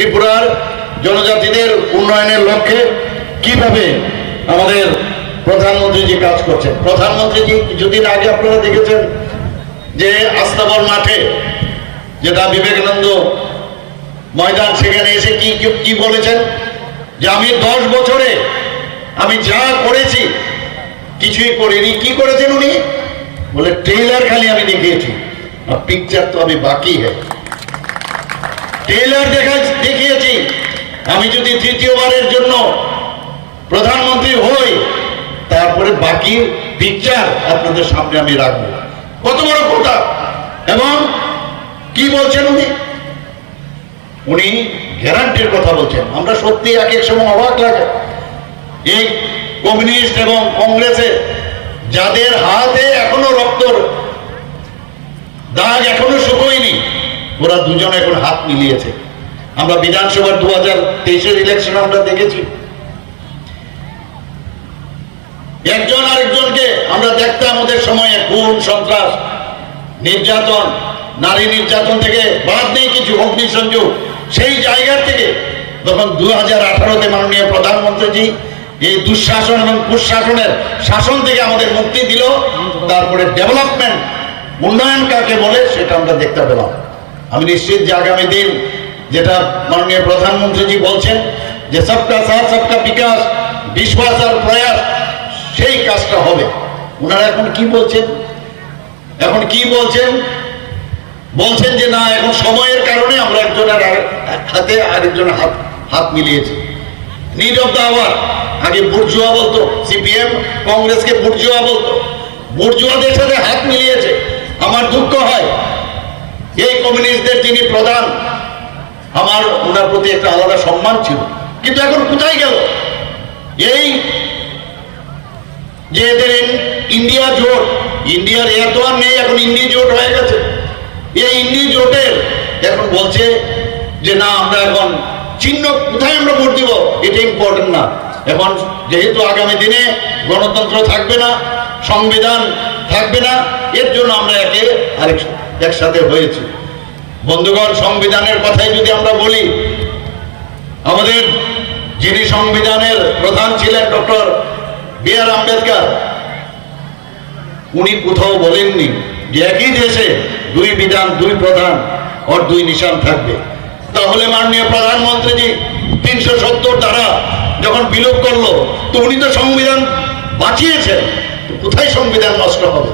ত্রিপুরার জনজাতিদের উন্নয়নের লক্ষ্যে কিভাবে আমাদের প্রধানমন্ত্রীজি কাজ করছেন। প্রধানমন্ত্রীজি কিছুদিন আগে আপনারা দেখেছেন যে আস্তাবল মাঠে, যেটা বিবেকানন্দ ময়দান, সেখানে এসে কি বলেছেন যে আমি 10 বছরে আমি যা করেছি কিছুই করিনি। কি করেছেন উনি? বলে ট্রেলার খালি আমি দেখিয়েছি, পিকচার তো আমি বাকি হ্যাঁ। ট্রেলার দেখিয়েছি। আমি যদি তৃতীয়বারের জন্য প্রধানমন্ত্রী হই, তারপরে বাকি পিকচার আপনাদের সামনে আমি রাখবো। কত বড় কথা! এবং কি বলছেন উনি? উনি গ্যারান্টির কথা বলছেন। আমরা সত্যি এক এক সময় অবাক লাগে। এই কমিউনিস্ট এবং কংগ্রেসের যাদের হাতে এখনো রক্তর দাগ এখনো শুকোয়নি, ওরা দুজন এখন হাত মিলিয়েছে। আমরা বিধানসভার 2023-এর ইলেকশন আমরা দেখেছি, একজন আরেকজনকে আমরা দেখতাম ওদের সময়ে খুন, সন্ত্রাস, নির্যাতন, নারী নির্যাতন থেকে বাদ নেই কিছু, অগ্নিসংযোগ। সেই জায়গা থেকে তখন 2018-তে মাননীয় প্রধানমন্ত্রীজি এই দুঃশাসন এবং কুশাসনের শাসন থেকে আমাদের মুক্তি দিল। তারপরে ডেভেলপমেন্ট, উন্নয়ন কাকে বলে সেটা আমরা দেখতে পেলাম। আমি নিশ্চিত যে আগামী দিন যেটা মাননীয় প্রধানমন্ত্রীজি বলছেন যে সবকা সাথ সবকা বিকাশ, বিশ্বাস আর প্রয়াস, সেই কাজটা হবে। ওনারা এখন কি বলছেন? এখন কি বলছেন? বলছেন যে না, এখন সময়ের কারণে আমরা একজনের হাতে আরেকজনের হাত মিলিয়েছি। Need of the hour. আগে বুর্জুয়া বলতো, সিপিএম কংগ্রেসকে বুর্জুয়া বলতো, বুর্জুয়াদের সাথে হাত মিলিয়েছে। আমার দুঃখ হয় এই কমিউনিস্টদের যিনি প্রধান, আমার ওনার প্রতি একটা আলাদা সম্মান ছিল, কিন্তু এখন কোথায় গেল? এই যে এদের ইন্ডিয়া জোট, ইন্ডিয়ার এত আর নেই, এখন ইন্ডি জোট হয়ে গেছে। এই ইন্ডি জোটের এখন বলছে যে না, আমরা এখন চিহ্ন কোথায় আমরা ভোট দিব এটা ইম্পর্টেন্ট না। এখন যেহেতু আগামী দিনে গণতন্ত্র থাকবে না, সংবিধান থাকবে না, এর জন্য আমরা একসাথে হয়েছি। বন্ধুগণ, সংবিধানের কথাই যদি আমরা বলি, আমাদের যিনি সংবিধানের প্রধান ছিলেন ডক্টর বি.আর. আম্বেদকর, উনি কোথাও বলেননি যে একই দেশে 2 বিধান, 2 প্রধান আর 2 নিশান থাকবে। তাহলে মাননীয় প্রধানমন্ত্রীজি 370 ধারা যখন বিলোপ করলো, তো উনি তো সংবিধান বাঁচিয়েছেন, কোথায় সংবিধান নষ্ট হবে?